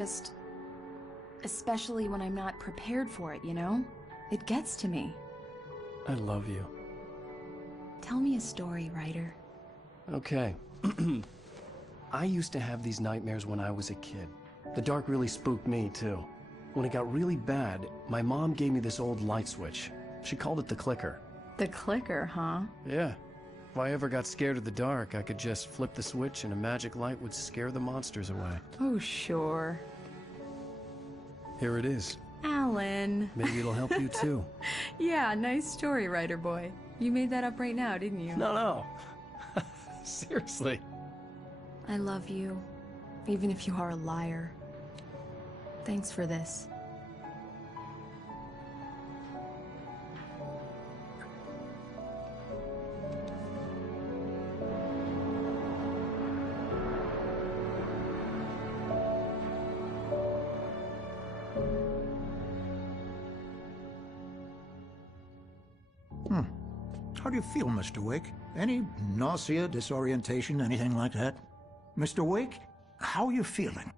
Just... especially when I'm not prepared for it, you know? It gets to me. I love you. Tell me a story, Ryder. Okay. I used to have these nightmares when I was a kid. The dark really spooked me, too. When it got really bad, my mom gave me this old light switch. She called it the clicker. The clicker, huh? Yeah. If I ever got scared of the dark, I could just flip the switch and a magic light would scare the monsters away. Oh, sure. Here it is. Alan. Maybe it'll help you, too. Yeah, nice story, Ryder boy. You made that up right now, didn't you? No. Seriously. I love you, even if you are a liar. Thanks for this. How do you feel, Mr. Wake? Any nausea, disorientation, anything like that? Mr. Wake, how are you feeling?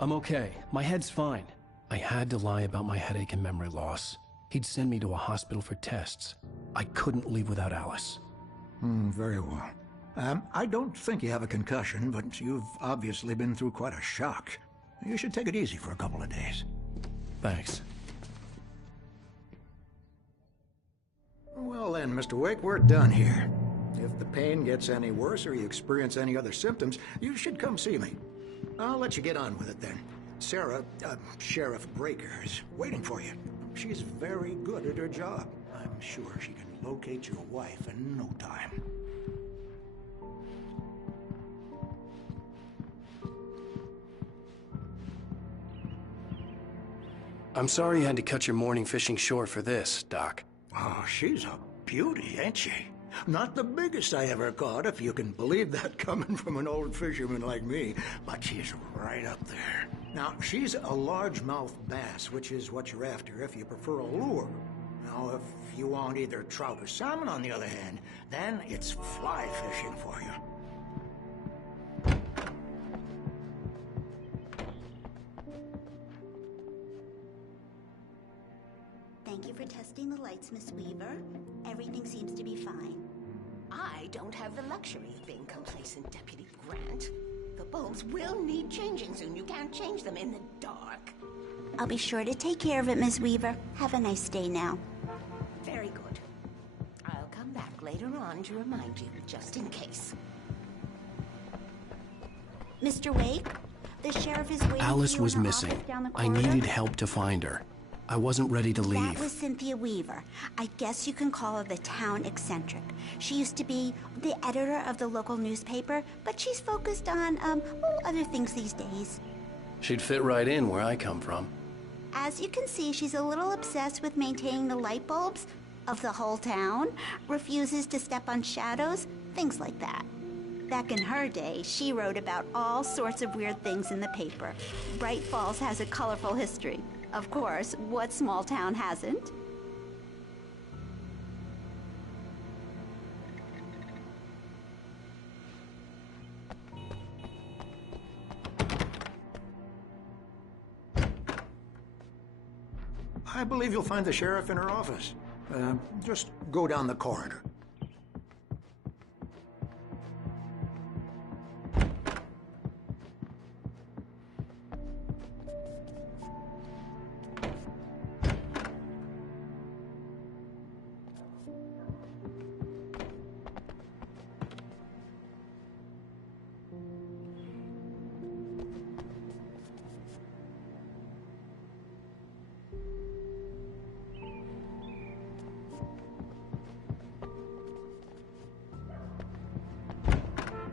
I'm okay. My head's fine. I had to lie about my headache and memory loss. He'd send me to a hospital for tests. I couldn't leave without Alice. Very well. I don't think you have a concussion, but you've obviously been through quite a shock. You should take it easy for a couple of days. Thanks. Well then, Mr. Wake, we're done here. If the pain gets any worse or you experience any other symptoms, you should come see me. I'll let you get on with it then. Sarah, Sheriff Breaker, is waiting for you. She's very good at her job. I'm sure she can locate your wife in no time. I'm sorry you had to cut your morning fishing short for this, Doc. Oh, she's a beauty, ain't she? Not the biggest I ever caught, if you can believe that coming from an old fisherman like me, but she's right up there. Now, she's a largemouth bass, which is what you're after if you prefer a lure. Now, if you want either trout or salmon, on the other hand, then it's fly fishing for you. Thank you for testing the lights, Miss Weaver. Everything seems to be fine. I don't have the luxury of being complacent, Deputy Grant. The bulbs will need changing soon. You can't change them in the dark. I'll be sure to take care of it, Miss Weaver. Have a nice day now. Very good. I'll come back later on to remind you, just in case. Mr. Wake, the sheriff is waiting Alice for you was in the missing. office down the I corridor. needed help to find her. I wasn't ready to leave. That was Cynthia Weaver. I guess you can call her the town eccentric. She used to be the editor of the local newspaper, but she's focused on, other things these days. She'd fit right in where I come from. As you can see, she's a little obsessed with maintaining the light bulbs of the whole town, refuses to step on shadows, things like that. Back in her day, she wrote about all sorts of weird things in the paper. Bright Falls has a colorful history. Of course, what small town hasn't? I believe you'll find the sheriff in her office. Just go down the corridor.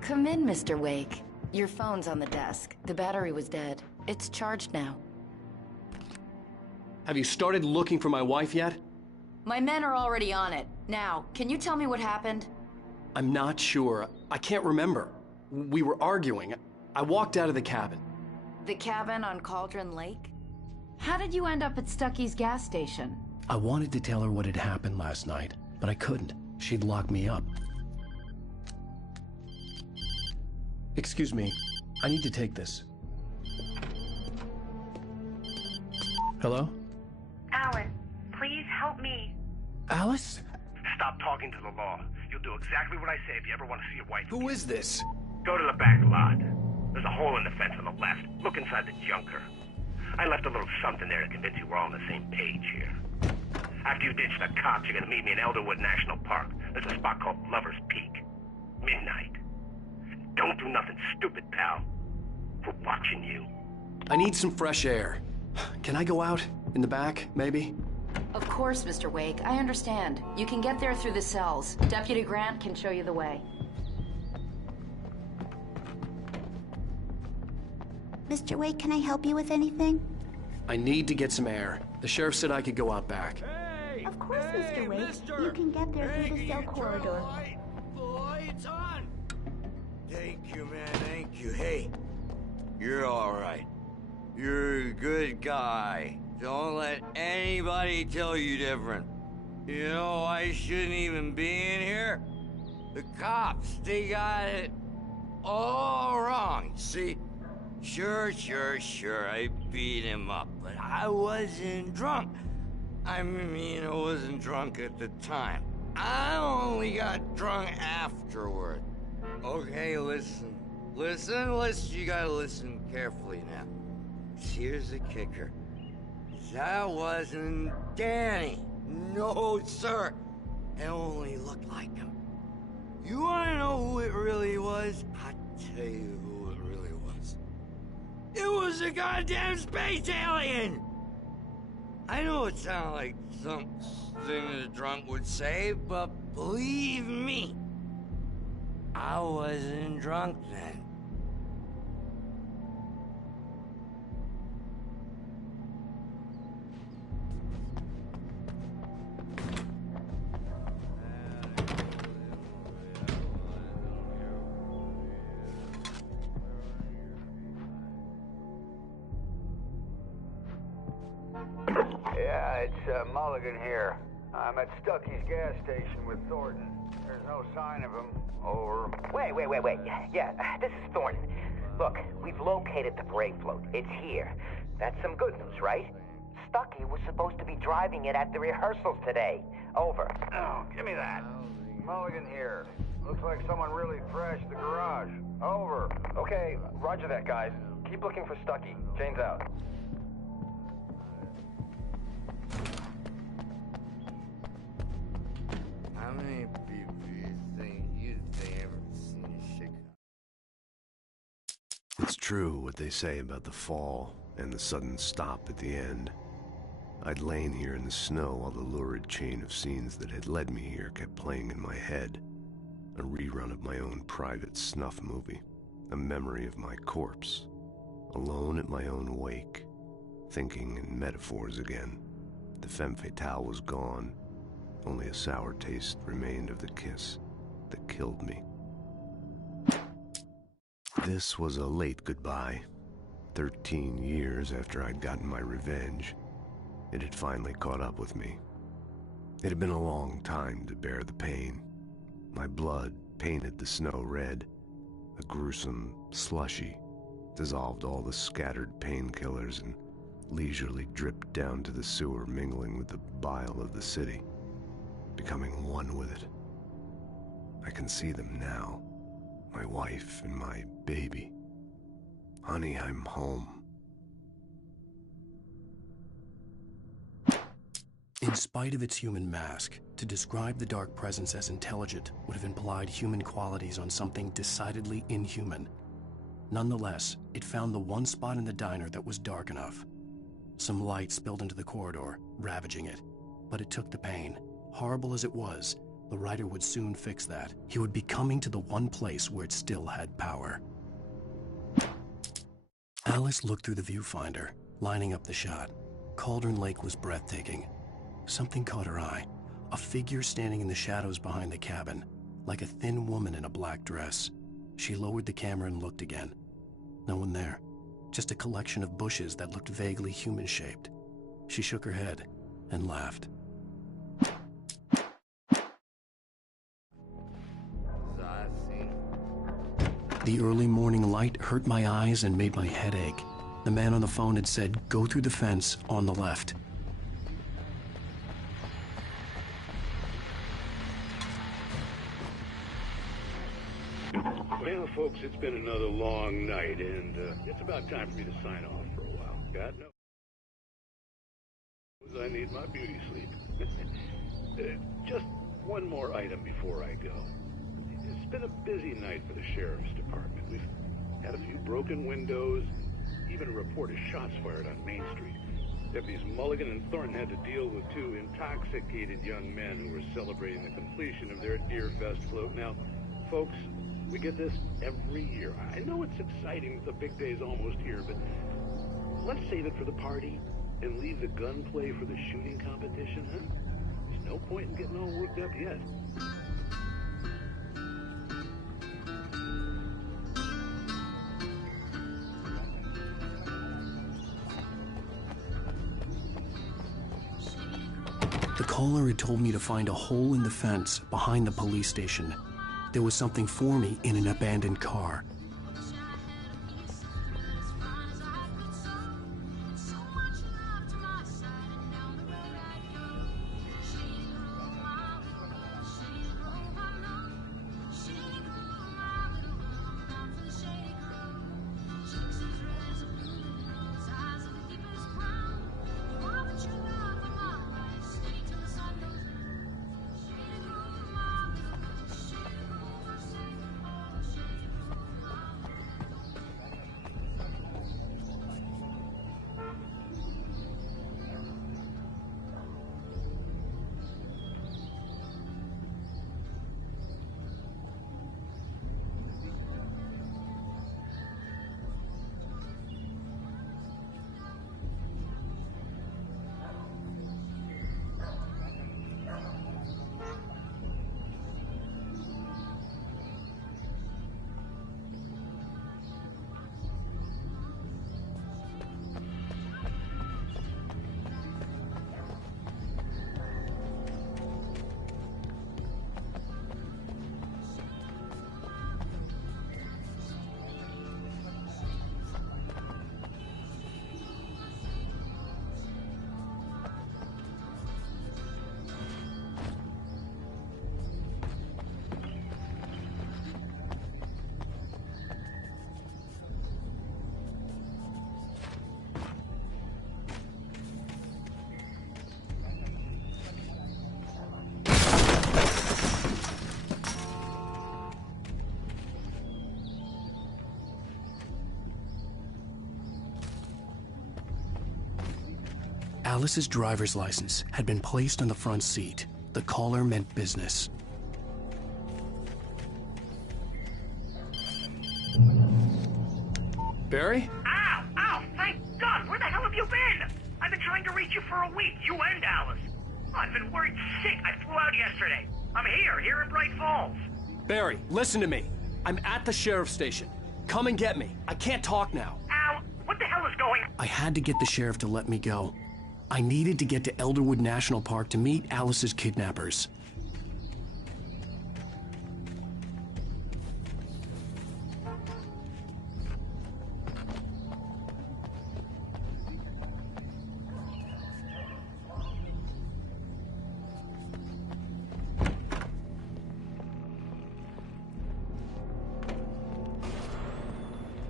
Come in, Mr. Wake. Your phone's on the desk. The battery was dead. It's charged now. Have you started looking for my wife yet? My men are already on it. Now, can you tell me what happened? I'm not sure. I can't remember. We were arguing. I walked out of the cabin. The cabin on Cauldron Lake? How did you end up at Stucky's gas station? I wanted to tell her what had happened last night, but I couldn't. She'd lock me up. Excuse me. I need to take this. Hello? Alan, please help me. Alice? Stop talking to the law. You'll do exactly what I say if you ever want to see your wife. Who is this? Go to the back lot. There's a hole in the fence on the left. Look inside the junker. I left a little something there to convince you we're all on the same page here. After you ditch the cops, you're gonna meet me in Elderwood National Park. There's a spot called Lover's Peak. Midnight. Don't do nothing stupid, pal. We're watching you. I need some fresh air. Can I go out? In the back, maybe? Of course, Mr. Wake. I understand. You can get there through the cells. Deputy Grant can show you the way. Mr. Wake, can I help you with anything? I need to get some air. The sheriff said I could go out back. Of course, Mr. Wake. You can get there through the cell corridor. The light's on! Thank you, man, thank you. Hey, you're alright. You're a good guy. Don't let anybody tell you different. You know, I shouldn't even be in here. The cops, they got it all wrong. See? Sure, I beat him up, but I wasn't drunk. I mean, I wasn't drunk at the time. I only got drunk afterward. Okay, listen. You gotta listen carefully now. Here's the kicker. That wasn't Danny. No, sir. It only looked like him. You wanna know who it really was? I'll tell you who it really was. It was a goddamn space alien! I know it sounds like something a drunk would say, but believe me, I wasn't drunk then. Yeah, it's Mulligan here. I'm at Stucky's gas station with Thornton. There's no sign of him. Over. Wait. Yeah, this is Thornton. Look, we've located the brake float. It's here. That's some good news, right? Stucky was supposed to be driving it at the rehearsals today. Over. Oh, give me that. Mulligan here. Looks like someone really trashed the garage. Over. Okay, roger that, guys. Keep looking for Stucky. Jane's out. How many people you think ever seen shit? It's true what they say about the fall and the sudden stop at the end. I'd lain here in the snow while the lurid chain of scenes that had led me here kept playing in my head. A rerun of my own private snuff movie. A memory of my corpse. Alone at my own wake. Thinking in metaphors again. The femme fatale was gone. Only a sour taste remained of the kiss that killed me. This was a late goodbye. 13 years after I'd gotten my revenge, it had finally caught up with me. It had been a long time to bear the pain. My blood painted the snow red. A gruesome slushy dissolved all the scattered painkillers and leisurely dripped down to the sewer, mingling with the bile of the city, becoming one with it. I can see them now, my wife and my baby. Honey, I'm home. In spite of its human mask, to describe the dark presence as intelligent would have implied human qualities on something decidedly inhuman. Nonetheless, it found the one spot in the diner that was dark enough. Some light spilled into the corridor, ravaging it. But it took the pain. Horrible as it was, the writer would soon fix that. He would be coming to the one place where it still had power. Alice looked through the viewfinder, lining up the shot. Cauldron Lake was breathtaking. Something caught her eye. A figure standing in the shadows behind the cabin, like a thin woman in a black dress. She lowered the camera and looked again. No one there. Just a collection of bushes that looked vaguely human-shaped. She shook her head and laughed. The early morning light hurt my eyes and made my head ache. The man on the phone had said, go through the fence on the left. Well, folks, it's been another long night, and it's about time for me to sign off for a while. God knows I need my beauty sleep. Just one more item before I go. It's been a busy night for the Sheriff's Department. We've had a few broken windows, even a report of shots fired on Main Street. Deputies Mulligan and Thornton had to deal with two intoxicated young men who were celebrating the completion of their Deer Fest float. Now, folks, we get this every year. I know it's exciting that the big day's almost here, but let's save it for the party and leave the gunplay for the shooting competition, huh? There's no point in getting all worked up yet. The caller had told me to find a hole in the fence behind the police station. There was something for me in an abandoned car. Alice's driver's license had been placed on the front seat. The caller meant business. Barry? Ow! Ow! Thank God! Where the hell have you been? I've been trying to reach you for a week, you and Alice. I've been worried sick. I flew out yesterday. I'm here in Bright Falls. Barry, listen to me. I'm at the sheriff's station. Come and get me. I can't talk now. Ow! What the hell is going on? I had to get the sheriff to let me go. I needed to get to Elderwood National Park to meet Alice's kidnappers.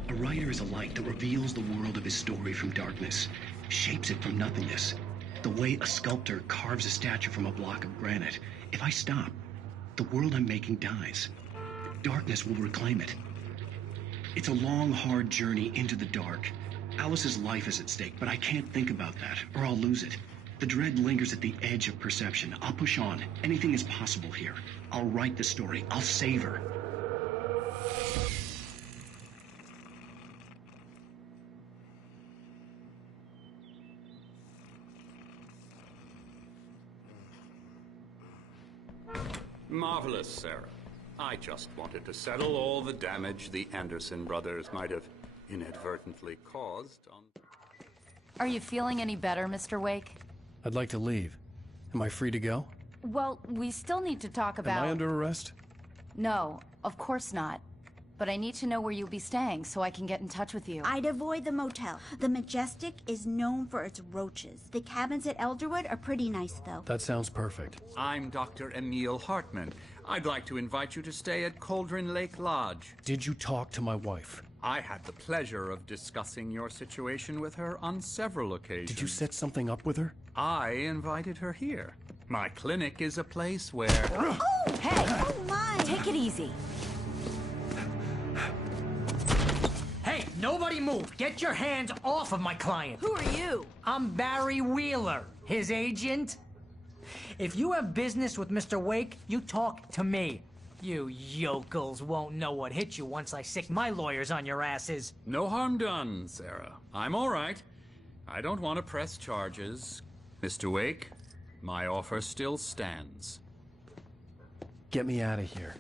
A writer is a light that reveals the world of his story from darkness, shapes it from nothingness. The way a sculptor carves a statue from a block of granite. If I stop, the world I'm making dies. Darkness will reclaim it. It's a long, hard journey into the dark. Alice's life is at stake, but I can't think about that, or I'll lose it. The dread lingers at the edge of perception. I'll push on. Anything is possible here. I'll write the story. I'll save her. Marvelous, Sarah. I just wanted to settle all the damage the Anderson brothers might have inadvertently caused on... Are you feeling any better, Mr. Wake? I'd like to leave. Am I free to go? Well, we still need to talk about... Am I under arrest? No, of course not. but I need to know where you'll be staying so I can get in touch with you. I'd avoid the motel. The Majestic is known for its roaches. The cabins at Elderwood are pretty nice, though. That sounds perfect. I'm Dr. Emil Hartman. I'd like to invite you to stay at Cauldron Lake Lodge. Did you talk to my wife? I had the pleasure of discussing your situation with her on several occasions. Did you set something up with her? I invited her here. My clinic is a place where... Oh! Hey! Oh my! Take it easy. Hey, nobody move! Get your hands off of my client! Who are you? I'm Barry Wheeler, his agent. If you have business with Mr. Wake, you talk to me. You yokels won't know what hit you once I sick my lawyers on your asses. No harm done, Sarah. I'm all right. I don't want to press charges. Mr. Wake, my offer still stands. Get me out of here.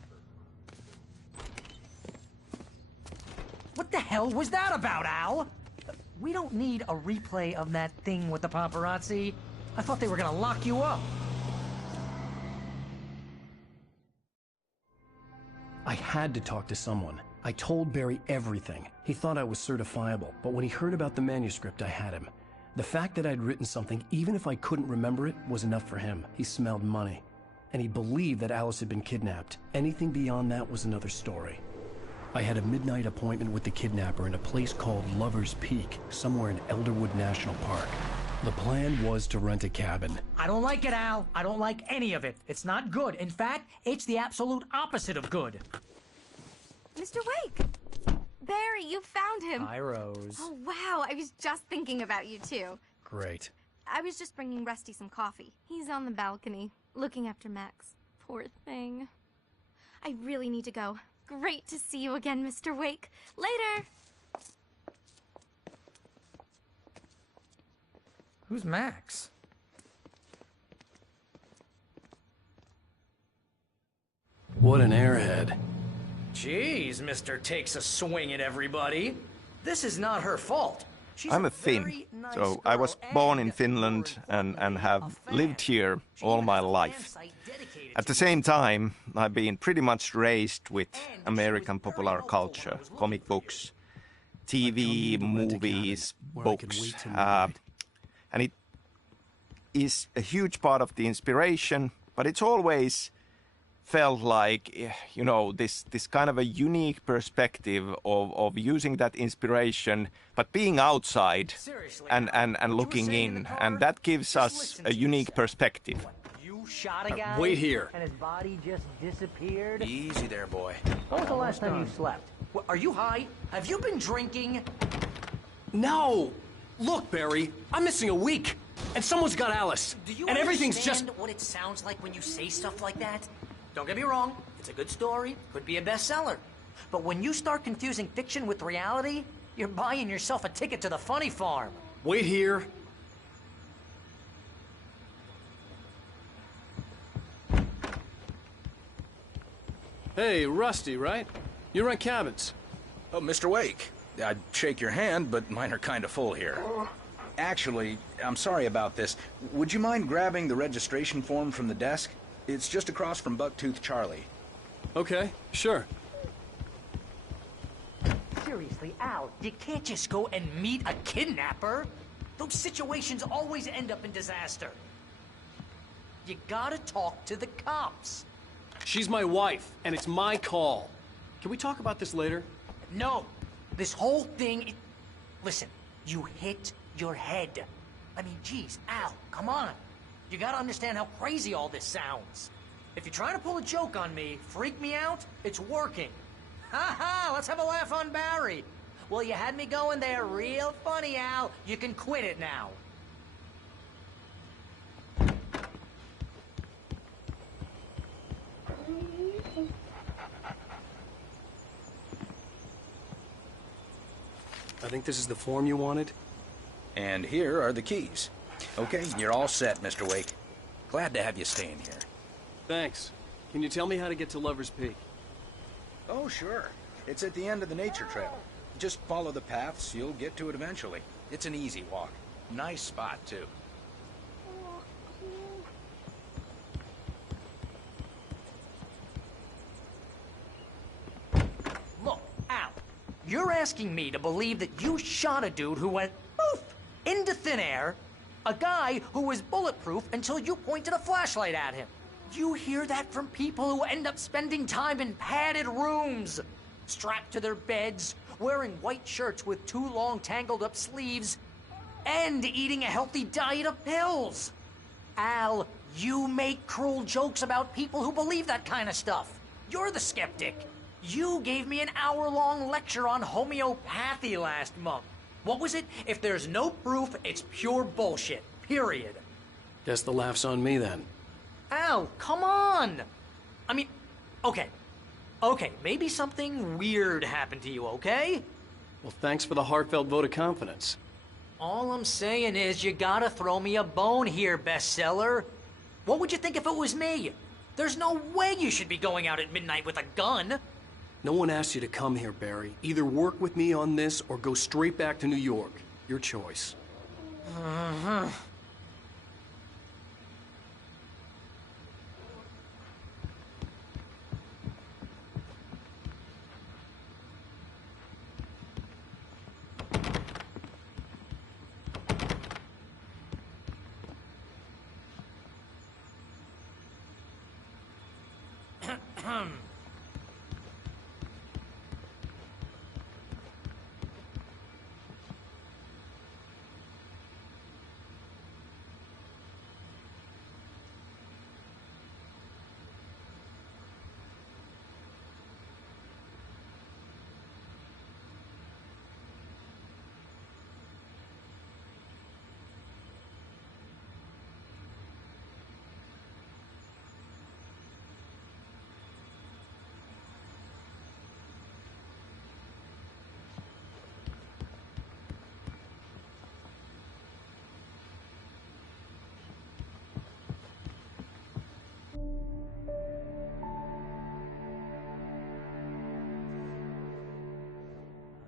What the hell was that about, Al? We don't need a replay of that thing with the paparazzi. I thought they were gonna lock you up. I had to talk to someone. I told Barry everything. He thought I was certifiable, but when he heard about the manuscript, I had him. The fact that I'd written something, even if I couldn't remember it, was enough for him. He smelled money. And he believed that Alice had been kidnapped. Anything beyond that was another story. I had a midnight appointment with the kidnapper in a place called Lover's Peak, somewhere in Elderwood National Park. The plan was to rent a cabin. I don't like it, Al. I don't like any of it. It's not good. In fact, it's the absolute opposite of good. Mr. Wake! Barry, you found him! Hi, Rose. Oh, wow. I was just thinking about you, too. Great. I was just bringing Rusty some coffee. He's on the balcony, looking after Max. Poor thing. I really need to go. Great to see you again, Mr. Wake. Later! Who's Max? What an airhead. Jeez, Mr. Takes a swing at everybody. This is not her fault. I'm a Finn, so I was born in Finland and have lived here all my life. At the same time, I've been pretty much raised with American popular culture, comic books, TV, movies, books, and it is a huge part of the inspiration, but it's always felt like, you know, this kind of a unique perspective of using that inspiration, but being outside and looking in, and that gives us a unique perspective. You shot a guy? Wait here. And his body just disappeared? Easy there, boy. When was the last time you slept? Are you high? Have you been drinking? No! Look, Barry, I'm missing a week, and someone's got Alice, Do you and everything's just... understand what it sounds like when you say stuff like that? Don't get me wrong, it's a good story, could be a bestseller. But when you start confusing fiction with reality, you're buying yourself a ticket to the funny farm. Wait here. Hey, Rusty, right? You rent cabins. Oh, Mr. Wake. I'd shake your hand, but mine are kind of full here. Actually, I'm sorry about this. Would you mind grabbing the registration form from the desk? It's just across from Bucktooth Charlie. Okay, sure. Seriously, Al, you can't just go and meet a kidnapper. Those situations always end up in disaster. You gotta talk to the cops. She's my wife, and it's my call. Can we talk about this later? No. This whole thing... Listen, you hit your head. I mean, geez, Al, come on. You gotta understand how crazy all this sounds. If you're trying to pull a joke on me, freak me out, it's working. Ha ha, let's have a laugh on Barry. Well, you had me going there real funny, Al. You can quit it now. I think this is the form you wanted. And here are the keys. Okay, you're all set, Mr. Wake. Glad to have you staying here. Thanks. Can you tell me how to get to Lover's Peak? Oh, sure. It's at the end of the nature trail. Just follow the paths, you'll get to it eventually. It's an easy walk. Nice spot, too. Look, You're asking me to believe that you shot a dude who went poof into thin air, a guy who was bulletproof until you pointed a flashlight at him. You hear that from people who end up spending time in padded rooms, strapped to their beds, wearing white shirts with too long tangled up sleeves, and eating a healthy diet of pills. Al, you make cruel jokes about people who believe that kind of stuff. You're the skeptic. You gave me an hour-long lecture on homeopathy last month. What was it? If there's no proof, it's pure bullshit. Period. Guess the laugh's on me then. Al, come on! I mean, okay. Okay, maybe something weird happened to you, okay? Well, thanks for the heartfelt vote of confidence. All I'm saying is you gotta throw me a bone here, bestseller. What would you think if it was me? There's no way you should be going out at midnight with a gun. No one asked you to come here, Barry. Either work with me on this or go straight back to New York. Your choice.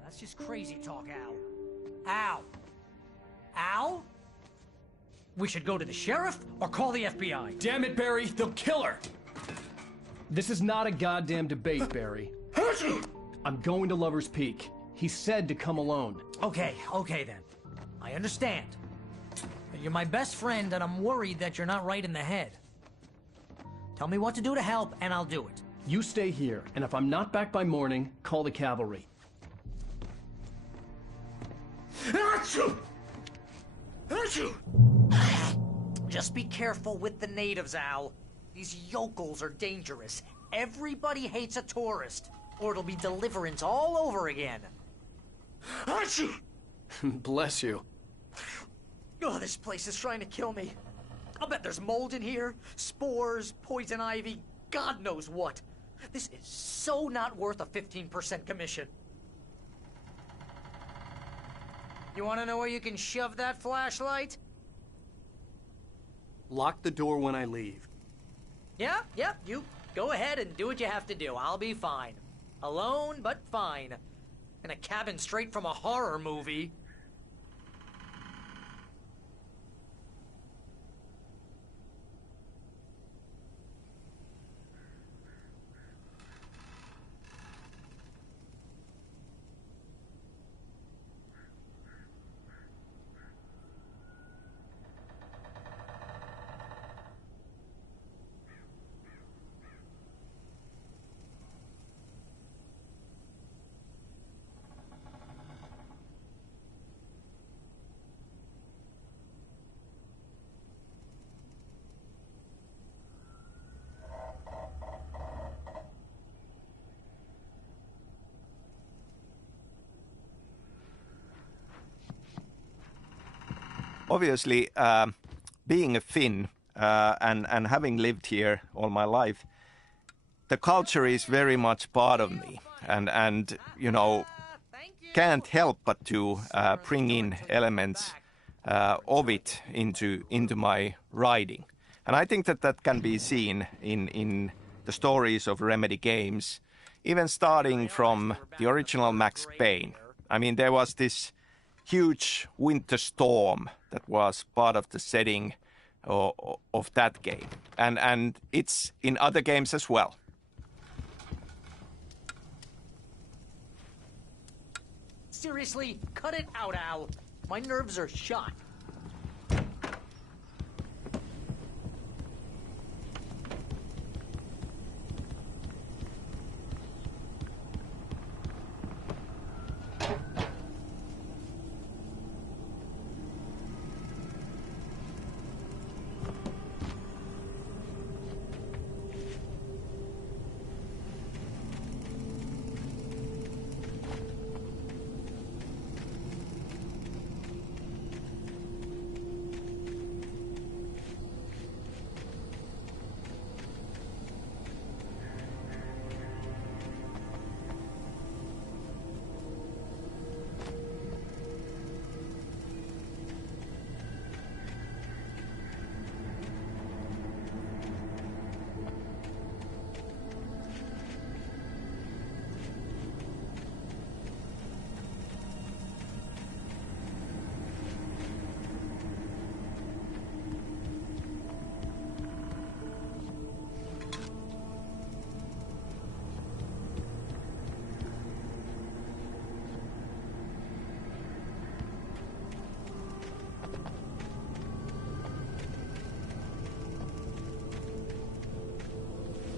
That's just crazy talk, Al. Al? Al? We should go to the sheriff or call the FBI. Damn it, Barry, they'll kill her! This is not a goddamn debate, Barry. I'm going to Lover's Peak. He said to come alone. Okay then. I understand. You're my best friend, and I'm worried that you're not right in the head. Tell me what to do to help, and I'll do it. You stay here, and if I'm not back by morning, call the cavalry. Just be careful with the natives, Al. These yokels are dangerous. Everybody hates a tourist, or it'll be Deliverance all over again. Bless you. Oh, this place is trying to kill me. I'll bet there's mold in here, spores, poison ivy, God knows what. This is so not worth a 15% commission. You want to know where you can shove that flashlight? Lock the door when I leave. Yeah, you go ahead and do what you have to do. I'll be fine. Alone, but fine. In a cabin straight from a horror movie. Obviously, being a Finn and having lived here all my life, the culture is very much part of me, and you know, can't help but to bring in elements of it into my writing, and I think that can be seen in the stories of Remedy games, even starting from the original Max Payne. I mean, there was this huge winter storm that was part of the setting of that game, and it's in other games as well. seriously, cut it out, Al. My nerves are shot.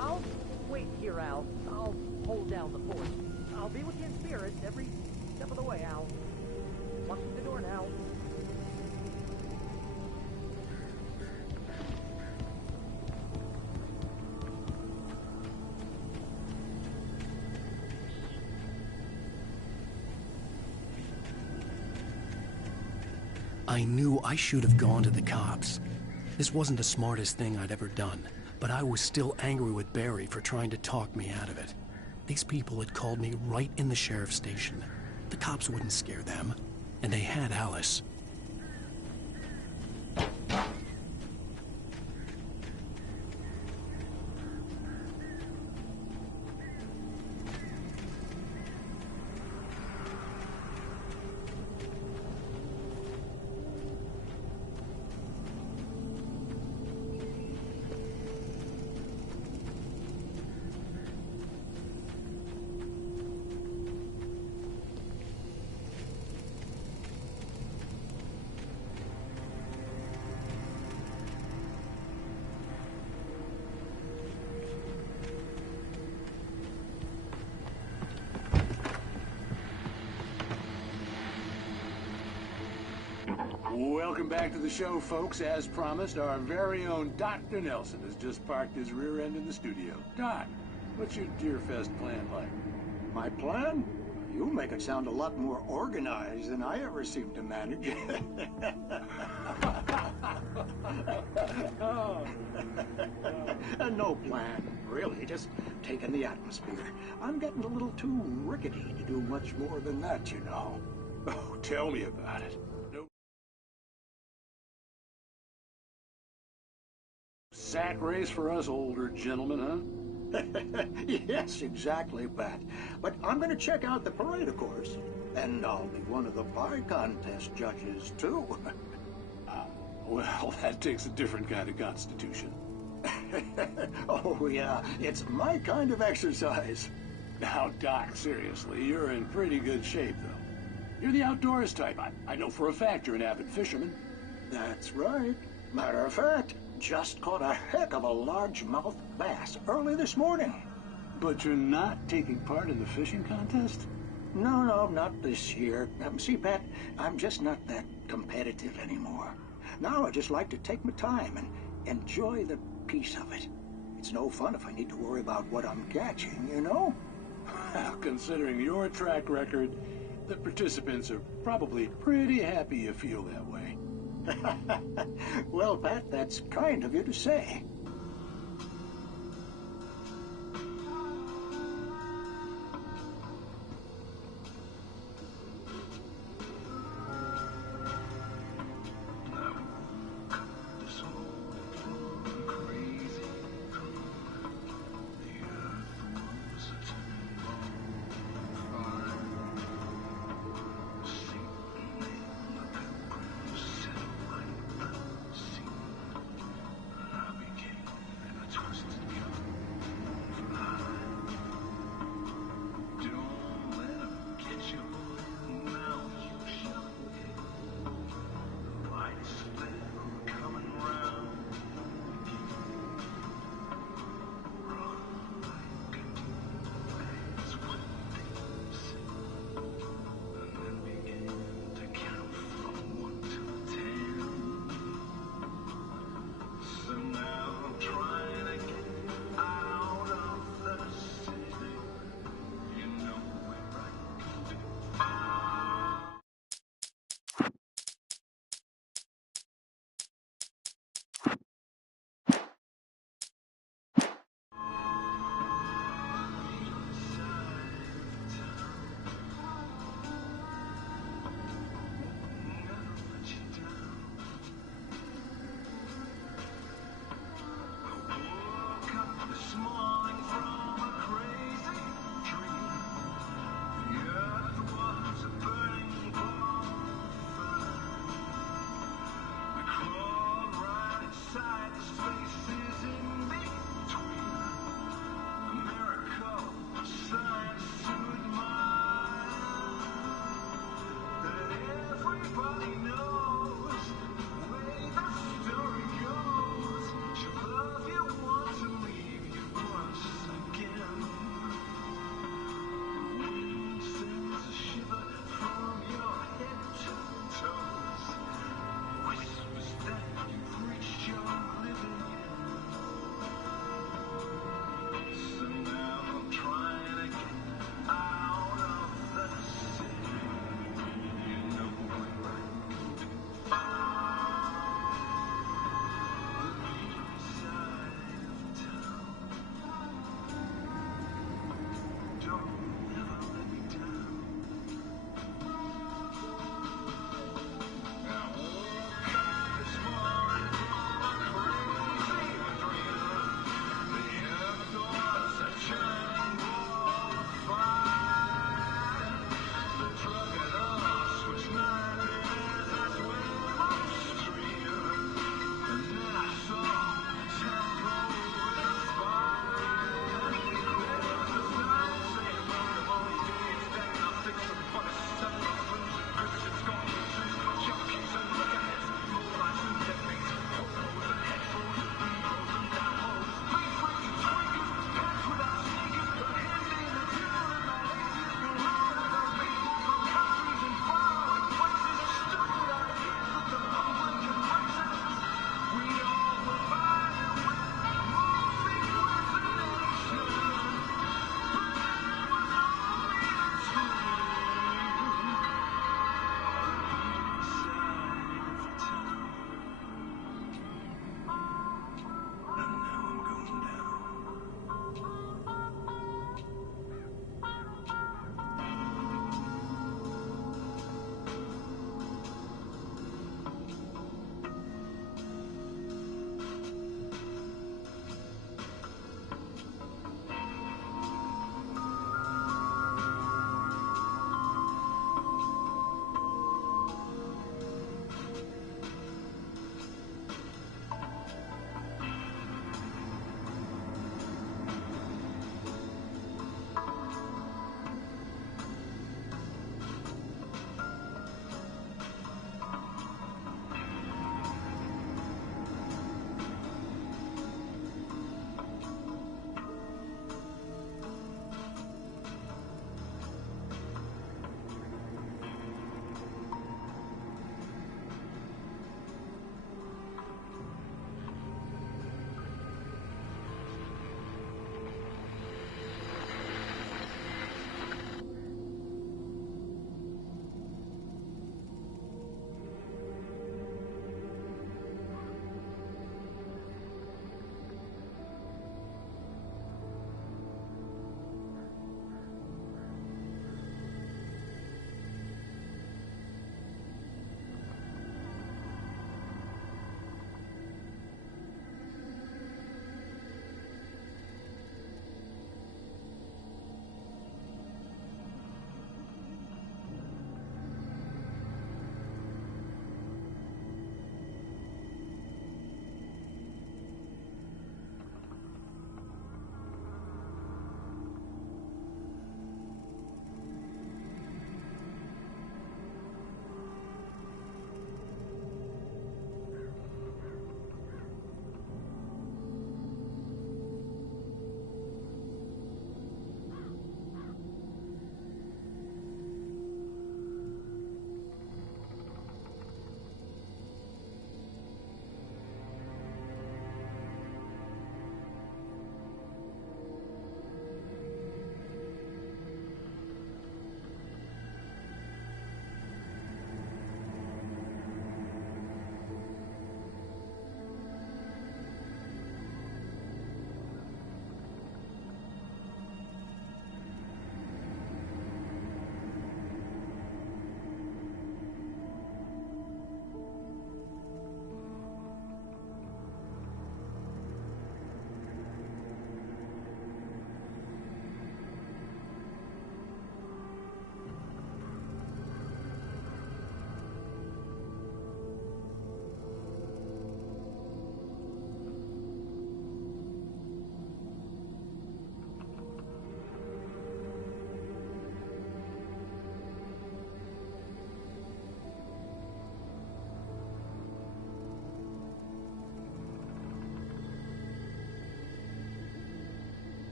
I'll wait here, Al. I'll hold down the fort. I'll be with you in spirit every step of the way, Al. Walk through the door now. I knew I should have gone to the cops. This wasn't the smartest thing I'd ever done, but I was still angry with Barry for trying to talk me out of it. These people had called me right in the sheriff's station. The cops wouldn't scare them, and they had Alice. Welcome back to the show, folks. As promised, our very own Dr. Nelson has just parked his rear end in the studio. Doc, what's your Deerfest plan like? My plan? You make it sound a lot more organized than I ever seem to manage. No plan, really. Just taking the atmosphere. I'm getting a little too rickety to do much more than that, you know. Oh, tell me about it. Sack race for us older gentlemen, huh? Yes, exactly, Pat. But I'm going to check out the parade, of course. And I'll be one of the pie contest judges, too. Well, that takes a different kind of constitution. Oh, yeah. It's my kind of exercise. Now, Doc, seriously, you're in pretty good shape, though. You're the outdoors type. I know for a fact you're an avid fisherman. That's right. Matter of fact, just caught a heck of a largemouth bass early this morning. But you're not taking part in the fishing contest? No, not this year. See, Pat, I'm just not that competitive anymore. Now I just like to take my time and enjoy the peace of it. It's no fun if I need to worry about what I'm catching, you know? Well, considering your track record, the participants are probably pretty happy you feel that way. Well, Pat, that's kind of you to say.